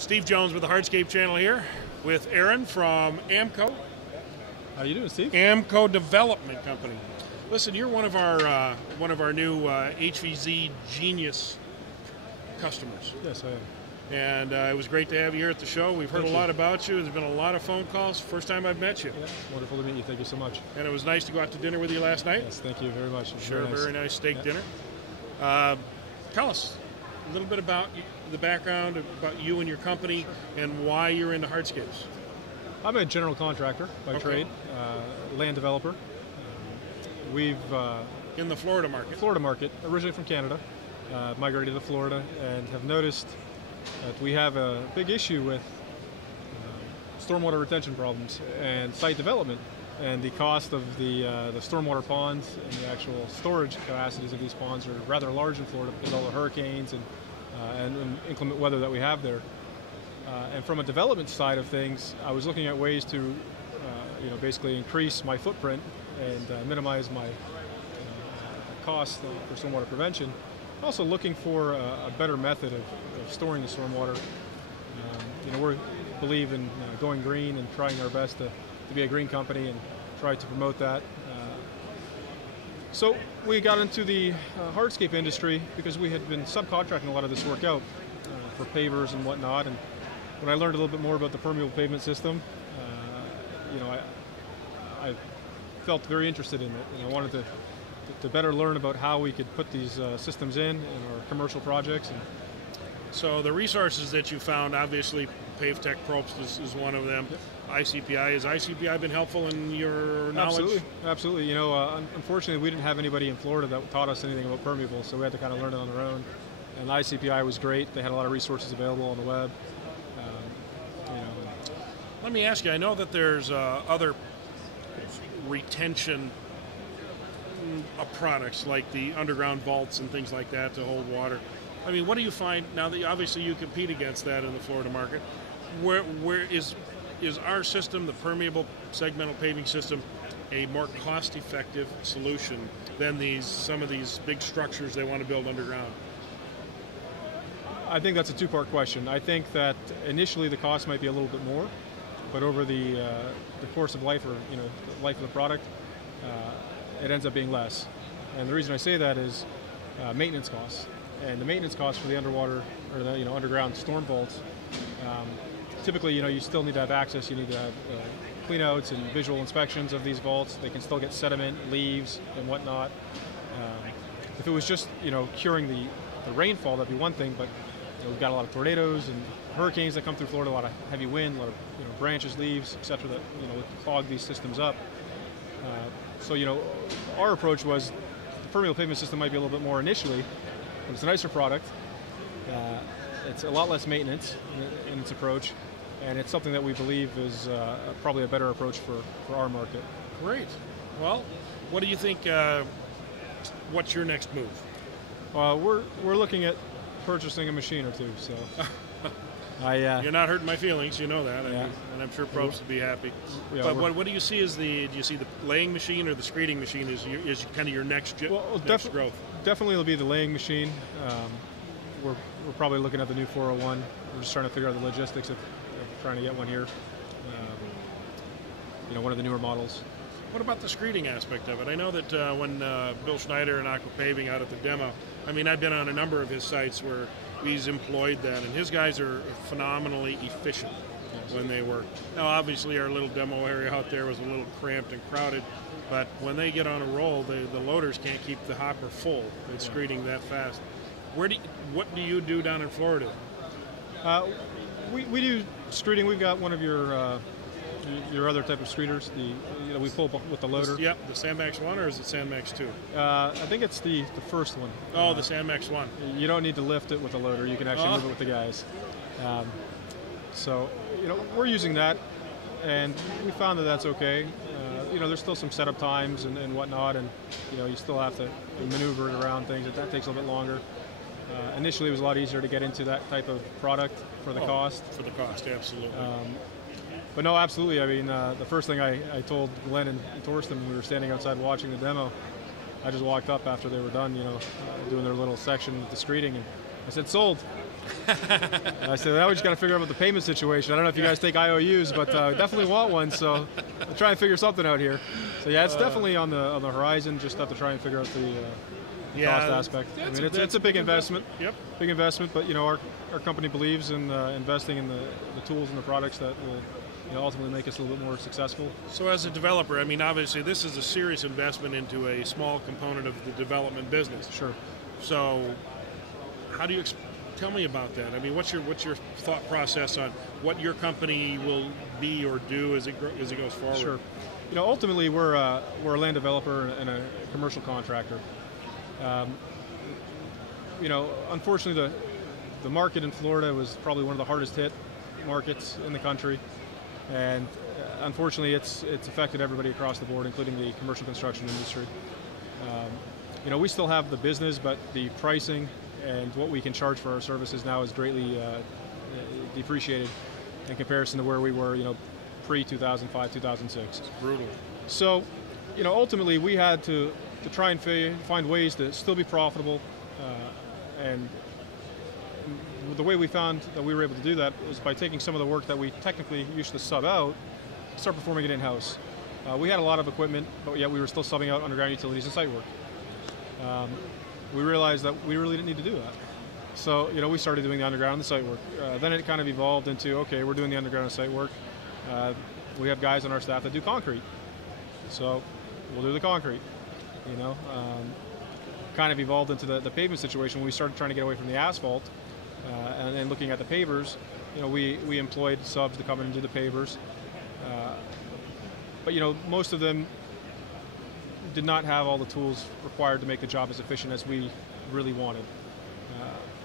Steve Jones with the Hardscape channel here with Aaron from Amco. How you doing, Steve? Amco Development Company. Listen, you're one of our new HVZ Genius customers. Yes, I am. And it was great to have you here at the show. We've heard a lot about you. There's been a lot of phone calls. First time I've met you. Yeah, wonderful to meet you. Thank you so much. And it was nice to go out to dinner with you last night. Yes, thank you very much. Sure, very nice steak dinner. Tell us a little bit about the background, about you and your company, and why you're into hardscapes. I'm a general contractor by trade, land developer. We've in the Florida market. Florida market, originally from Canada, migrated to Florida, and have noticed that we have a big issue with stormwater retention problems and site development, and the cost of the stormwater ponds and the actual storage capacities of these ponds are rather large in Florida because of all the hurricanes and inclement weather that we have there. And from a development side of things, I was looking at ways to basically increase my footprint and minimize my costs for stormwater prevention. Also looking for a better method of storing the stormwater. We believe in going green and trying our best to be a green company and try to promote that. So we got into the hardscape industry because we had been subcontracting a lot of this work out for pavers and whatnot. And when I learned a little bit more about the permeable pavement system, I felt very interested in it, and I wanted to better learn about how we could put these systems in our commercial projects. And so the resources that you found, obviously PaveTech Probst is one of them. Yep. ICPI, has ICPI been helpful in your knowledge? Absolutely. Unfortunately, we didn't have anybody in Florida that taught us anything about permeable, so we had to kind of learn it on our own. And the ICPI was great. They had a lot of resources available on the web. Let me ask you, I know that there's other retention products like the underground vaults and things like that to hold water. I mean, what do you find now that obviously you compete against that in the Florida market? Where is our system, the permeable segmental paving system, a more cost-effective solution than some of these big structures they want to build underground? I think that's a two-part question. I think that initially the cost might be a little bit more, but over the course of life, or the life of the product, it ends up being less. And the reason I say that is maintenance costs. And the maintenance costs for the underwater or the underground storm vaults, typically you still need to have access. You need to have cleanouts and visual inspections of these vaults. They can still get sediment, leaves, and whatnot. If it was just curing the rainfall, that'd be one thing. But we've got a lot of tornadoes and hurricanes that come through Florida, a lot of heavy wind, a lot of branches, leaves, etc. that clog these systems up. So our approach was the permeable pavement system might be a little bit more initially, but it's a nicer product. It's a lot less maintenance in its approach, and it's something that we believe is probably a better approach for our market. Great. Well, what do you think? What's your next move? We're looking at purchasing a machine or two. So you're not hurting my feelings, you know that, yeah. And I'm sure Probst would be happy. Yeah, but what do you see as do you see the laying machine or the screeding machine is kind of your next growth? Definitely it'll be the laying machine. We're probably looking at the new 401. We're just trying to figure out the logistics of trying to get one here. One of the newer models. What about the screeding aspect of it? I know that when Bill Schneider and Aqua Paving out at the demo, I mean, I've been on a number of his sites where he's employed that, and his guys are phenomenally efficient when they work. Now, obviously, our little demo area out there was a little cramped and crowded, but when they get on a roll, the loaders can't keep the hopper full. It's screeding that fast. What do you do down in Florida? We do screeding. We've got one of your other type of screeders. We pull with the loader. Yep, the Sandmax 1, or is it Sandmax 2? I think it's the first one. Oh, the Sandmax 1. You don't need to lift it with the loader. You can actually move it with the guys. So we're using that, and we found that that's okay. There's still some setup times and whatnot, and you still have to maneuver it around things. That takes a little bit longer. Initially, it was a lot easier to get into that type of product for the cost. For the cost, absolutely. But no, absolutely. I mean, the first thing I told Glenn and Torsten when we were standing outside watching the demo, I just walked up after they were done, doing their little section with the screeding, and I said, "Sold." I said, now we just got to figure out the payment situation. I don't know if you guys take IOUs, but definitely want one. So we'll try and figure something out here. So yeah, it's definitely on the horizon. Just have to try and figure out the cost aspect. I mean, it's a big investment. Yep. Big investment, but our company believes in investing in the tools and the products that will ultimately make us a little bit more successful. So as a developer, I mean, obviously this is a serious investment into a small component of the development business. Sure. So how do you tell me about that? I mean, what's your thought process on what your company will be or do as it goes forward? Sure. Ultimately we're a land developer and a commercial contractor. Unfortunately the market in Florida was probably one of the hardest hit markets in the country, and unfortunately it's affected everybody across the board, including the commercial construction industry. We still have the business, but the pricing and what we can charge for our services now is greatly depreciated in comparison to where we were, pre-2005, 2006. It's brutal. So, ultimately we had to try and find ways to still be profitable, and the way we found that we were able to do that was by taking some of the work that we technically used to sub out, start performing it in-house. We had a lot of equipment, but yet we were still subbing out underground utilities and site work. We realized that we really didn't need to do that. So, we started doing the underground and the site work. Then it kind of evolved into, okay, we're doing the underground and site work. We have guys on our staff that do concrete. So we'll do the concrete, kind of evolved into the pavement situation when we started trying to get away from the asphalt, and then looking at the pavers. We employed subs to come in and do the pavers. But most of them did not have all the tools required to make the job as efficient as we really wanted.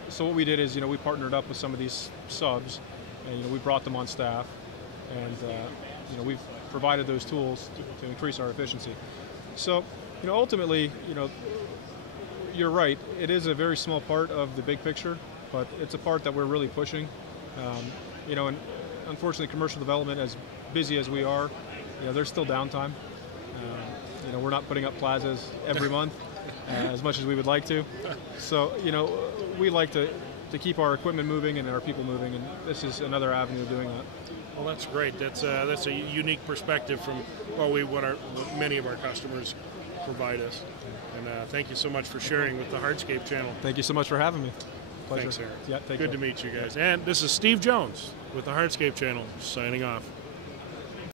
So what we did is, we partnered up with some of these subs, and we brought them on staff, and we've provided those tools to increase our efficiency. So, ultimately, you're right. It is a very small part of the big picture, but it's a part that we're really pushing. And unfortunately, commercial development, as busy as we are, there's still downtime. We're not putting up plazas every month as much as we would like to. So, we like to keep our equipment moving and our people moving, and this is another avenue of doing that. Well, that's great. That's a unique perspective from what many of our customers provide us. And thank you so much for sharing with the Hardscape channel. Thank you so much for having me. Pleasure. Thanks, Eric. Yeah, Good to meet you guys. And this is Steve Jones with the Hardscape channel, signing off.